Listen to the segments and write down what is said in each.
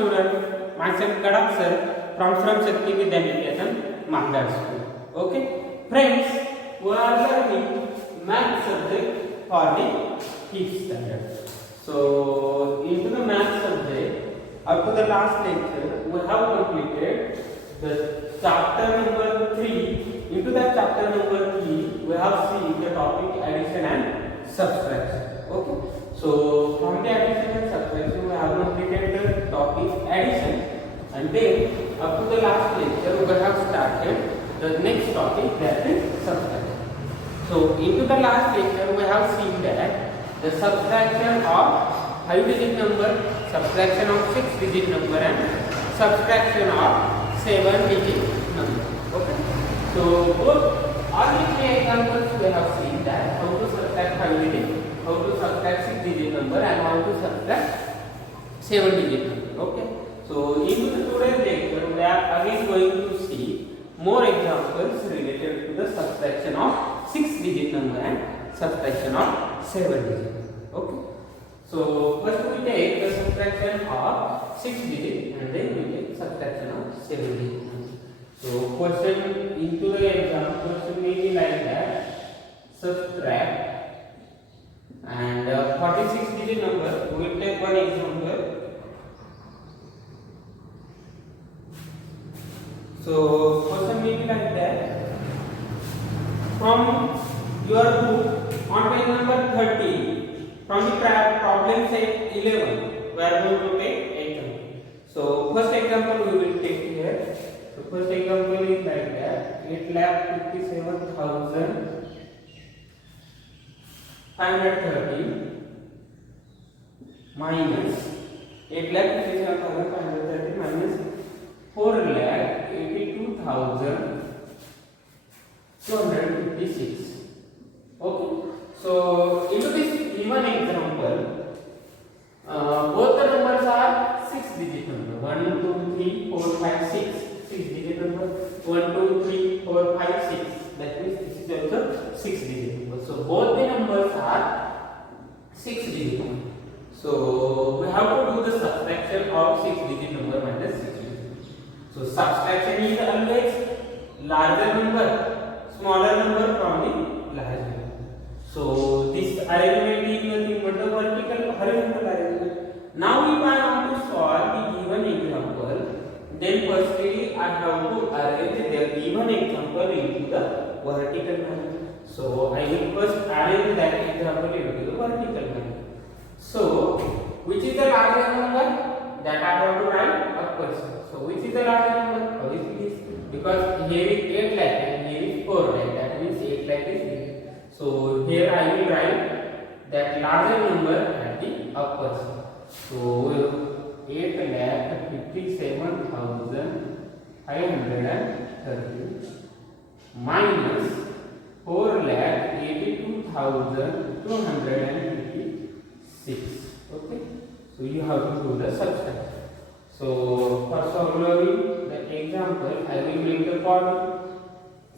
student, myself Gadak sir from Shakti Vidyaniketan, Mahdar School. Okay, friends, we are learning math subject for the 5th standard. So, into the math subject, up to the last lecture, we have completed the chapter number 3. Into that chapter number 3, we have seen the topic addition and subtraction. Okay. So from the addition and subtraction, we have completed the topic addition, and then up to the last lecture, we have started the next topic, that is subtraction. So into the last lecture, we have seen that the subtraction of 5-digit number, subtraction of 6-digit number, and subtraction of 7-digit number. Okay. So both all the three examples we have seen that how to subtract 5-digit, how to subtract 6-digit number, and how to subtract 7-digit number. Okay. So in the today's lecture, we are again going to see more examples related to the subtraction of 6-digit number and subtraction of 7-digit number. Okay. So first we take the subtraction of 6-digit, and then we take subtraction of 7-digit number. So question into the exam, question may be like that: subtract, and 46-digit number. We will take one example. So question may be like that: from your book on page number 30, from the problem set 11, we are going to take example. So first example we will take here. So first example is like that: 8,57,530 minus 8,57,530 minus 4,82,256. Okay. So into this given example, both the numbers are 6-digit number. 1, 2, 3, 4, 5, 6. 6-digit number. 1, 2, 3, 4, 5, 6. That means this is also 6-digit number. So both the numbers are 6-digit number. So we have to do the subtraction of 6-digit number minus 6-digit number. So subtraction is always larger number, smaller number from the larger number. So this arrangement is nothing but the vertical horizontal arrangement. Now if I want to solve the given example, then firstly I have to arrange the given example into the vertical manner. So I will first arrange that example into the vertical manner. So which is the larger number that I have to write upwards. So which is the larger number? Obviously this, because here is 8 lakh and here is 4 lakh. That means 8 lakh is here. So here I will write that larger number at the upwards. So 8,57,530 minus 4,82,256. Okay. So you have to do the subtraction. So for solving the example, I will make the column.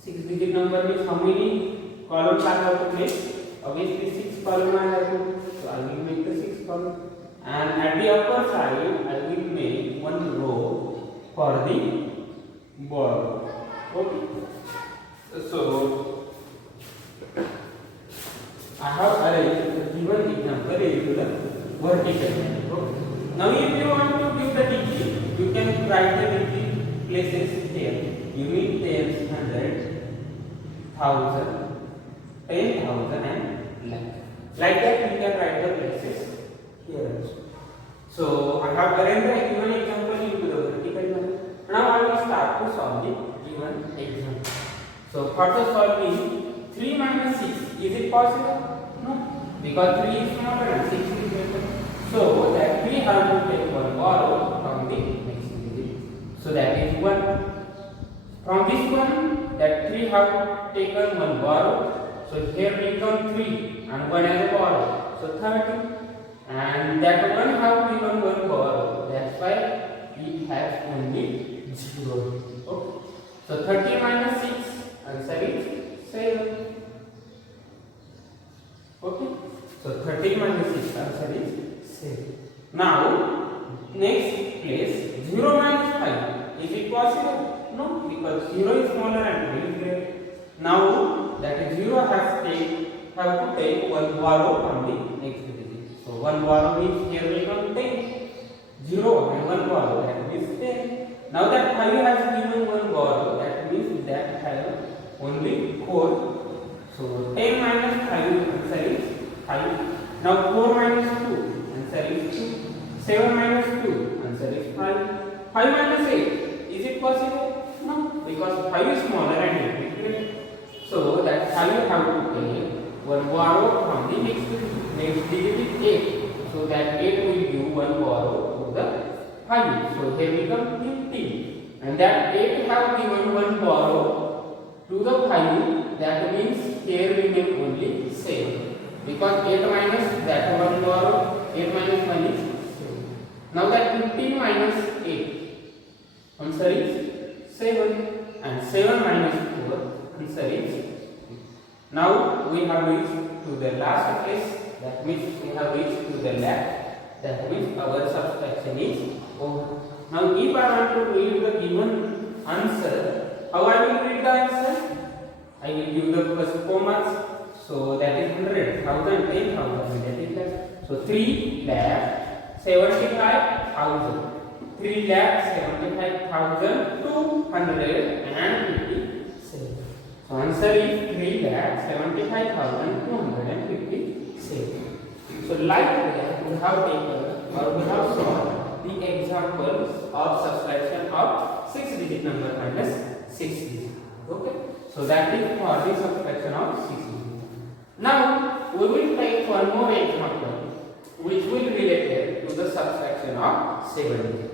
6-digit number means how many columns I have to make? Obviously 6 columns I have to. So I will make the 6 columns. And at the upper side, I will make one row for the borrow. Okay. So I have arranged the given example into the vertical. Okay. Now if you want to give the degree, you can write the degree places here. Unit, tens, hundred, thousand, 10,000 and lakh. Like that you can write the places here also. So I have arranged the given example into the vertical manner. Now I will start to solve the given example. So for the solving, 3 minus 6, is it possible? No, because 3 is smaller and 6 is greater. So that we have to take one borrow from the next digit. So that is 1. From this one, that 3 have taken one borrow. So here we come 3 and 1 as a borrow. So 30. And that one have given one borrow. That's why it has only 0. Okay. So 30 minus 6, answer is 7. Okay. So 30 minus 6, answer is 7. Now next place 0 minus 5. Is it possible? No, because 0 is smaller and 5 is there. Now that 0 have to take one borrow from the next digit. So one borrow means here will come 10. 0 and 1 borrow, that means 10. Now that 5 has given 1 borrow, that means that have only 4. So 10 minus 5 answer is 5. Now 4 minus 2 answer is 2. 7 minus 2 answer is 5. 5 minus 8, is it possible? No, because 5 is smaller and 8 is greater. So that 5 have to take one borrow from the next digit is 8. So that 8 will give one borrow to the 5. So here we come 15. And that 8 have given one borrow to the 5. That means here we make only 7. Because 8 minus that one borrow, 8 minus 1 is 7. Now that 15 minus 8, answer is 7. And 7 minus 4, answer is 8. Now we have reached to the last place. That means we have reached to the left. That means our subtraction is over. Now if I want to read the given answer, how I will read the answer? I will give the first 4 marks. So that is 100, 1000, 10,000. That is that. So 3 lakh 75,000. 3 lakh 75,257. So answer is 3 lakh 75,257. So like that we have taken or we have solved the examples of subtraction of 6 digit number minus 6 digit. Okay. So that is for the subtraction of 6 digit. Now we will take one more example which will relate to the subtraction of 7 digit.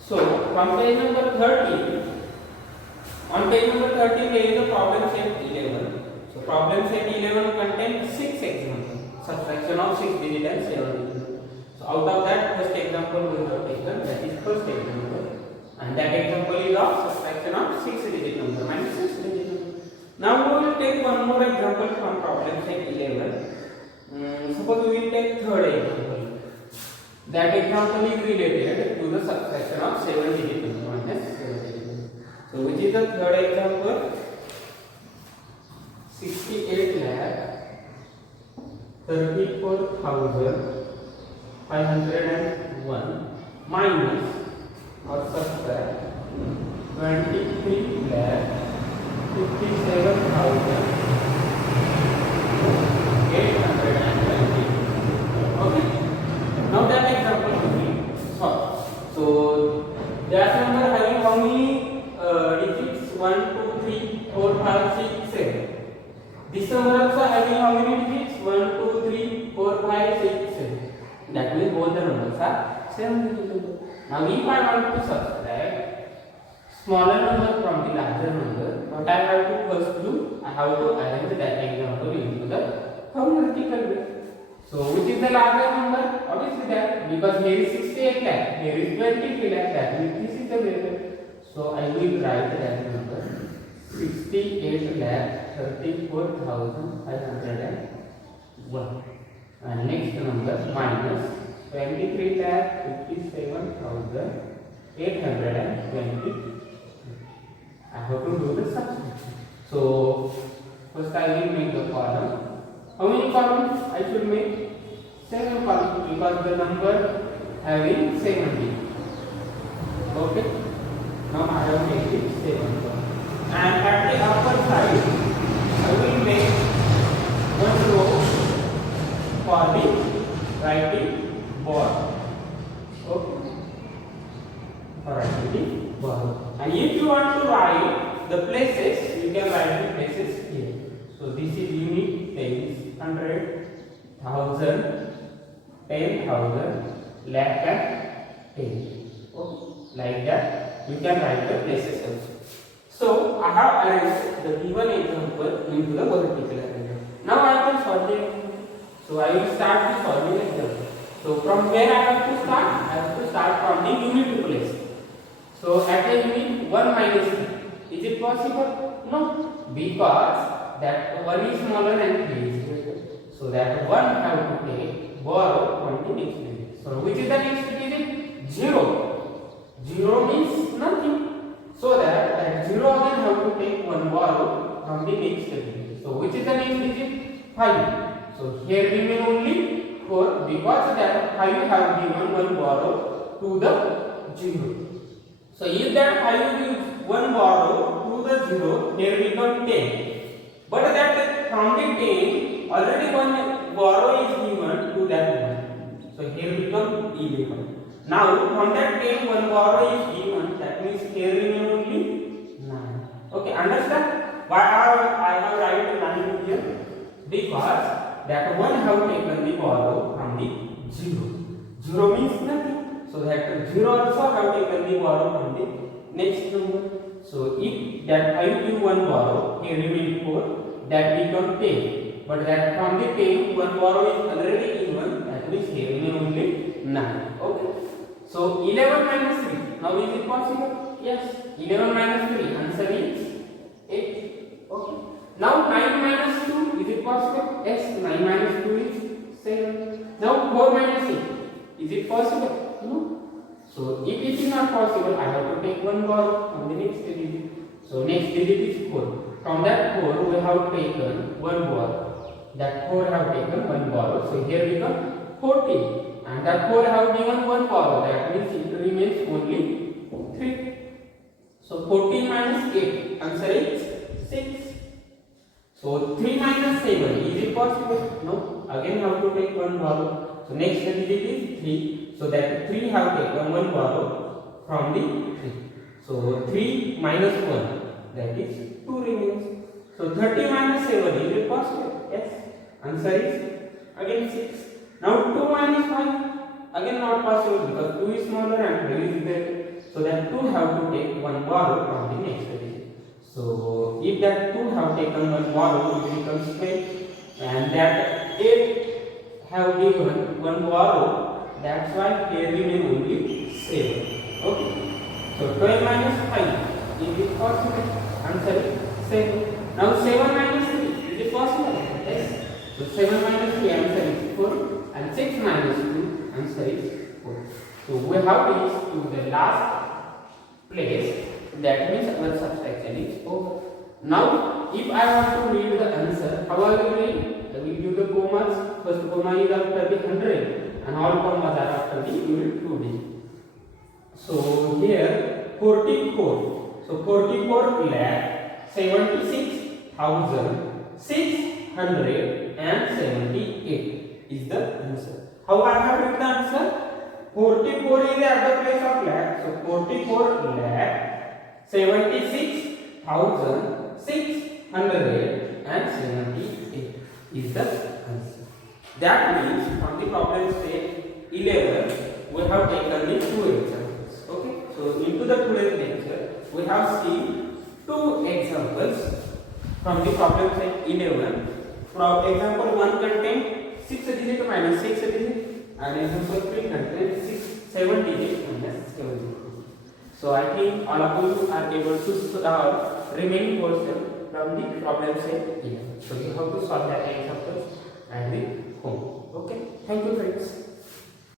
So from page number 13, on page number 13 there is a problem set 11. So problem set 11 contains 6 examples. Subtraction of 6 digit and 7 digit. So out of that first example we have taken, that is first example, and that example is of subtraction of 6 digit number minus 6 digit number. Now we will take one more example from problem set 11. Suppose we will take third example. That example is related to the subtraction of 7 digit number minus 7 digit number. So which is the third example? 68 lakh 34,501 minus or subtract 23 lakh 57,820. Okay. Now that example will be solved. So that number having how many digits? 1, 2, 3, 4, 5, 6, 7. This number also having how many digits? 1, 2, 3, 4, 5, 6, 7. That means both the numbers are 7 digits. Now if I want to subtract smaller number from the larger number, what I have to first do? I have to arrange that example into the hierarchical way. So which is the larger number? Obviously that, because here is 68 lakh, here is 23 lakh, that means this is the greater. So I will write that number 68 lakh 34,501, and next number minus 23 lakh 57,820. I have to do the subtraction. So first I will make the column. How many columns I should make? 7 columns, because the number having 7 digits. Okay. Now I have made it 7 columns. And at the upper side, I will make one row for the writing board. Okay. For writing the board. And if you want to write the places, you can write the places here. So this is unit, tens, 100, 1000, 10,000, lakh and 10. Okay. Like that, you can write the places also. So I have arranged the given example into the vertical arrangement. Now I can solve the example. So I will start to solve the example. So from where I have to start? I have to start from the unit place. So at the unit 1 minus 3. Is it possible? No, because that 1 is smaller and 3 is greater. So that 1 have to take borrow from the next digit. So which is the next digit? 0. from the next digit. So which is the next digit? 5. So here remain only 4 because that 5 have given one borrow to the 0. So if that 5 gives one borrow to the 0, here become 10. But that from the 10 already one borrow is given to that 1. So here become 11. Now from that 10 one borrow is given, that means here remain only 9. Okay, understand why I have written 9 here? Because that one have taken the borrow from the 0. 0 means nothing. So that 0 also have taken the borrow from the next number. So if that 5 give one borrow, here remain 4, that become 10. But that from the 10 one borrow is already given, that means here remain only 9. Okay. So 11 minus 3. Now is it possible? Yes. 11 minus 3. Answer is 8. Okay. Now 9 minus 2. Is it possible? Yes. 9 minus 2 is 7. Now 4 minus 8. Is it possible? No. So if it is not possible, I have to take one borrow from the next digit. So next digit is 4. From that 4 we have taken one borrow. That 4 have taken one borrow. So here become 14. And that 4 have given one borrow. That means it remains only 3. So 14 minus 8. Answer is 6. So 3 minus 7. Is it possible? No. Again have to take one borrow. So next digit is 3. So that 3 have taken one borrow from the 3. So 3 minus 1. That is 2 remains. So 30 minus 7. Is it possible? Yes. Answer is again 6. Now 2 minus 5. Again not possible because 2 is smaller and 3 is bigger. So that 2 have to take one borrow from the next digit. So if that 2 have taken one borrow, it becomes 12. And that 8 have given one borrow. That's why here remain only 7. Okay. So 12 minus 5. Is it possible? Answer is 7. Now 7 minus 3. Is it possible? Yes. So 7 minus 3. Answer is 4. And 6 minus 2. Answer is 4. So we have reached to the last place. That means our subtraction is over. Now if I want to read the answer, how I will read? I will give the commas. First comma is after the 100 and all commas are after the unit 2 digit. So here 44. So 44 lakh 76,678 is the answer. How I have written the answer? 44 is at the place of lakh. So 44 lakh 76,678 is the answer. That means from the problem state 11 we have taken the 2 examples. Okay. So into the today's lecture we have seen 2 examples from the problem set 11. From example 1 contains 6 digit minus 6 digit and example 3 contains 7 digit minus 7 digit. So I think all of you are able to solve remaining portion from the problem set 11. So you have to solve that examples and the home. Okay. Thank you friends.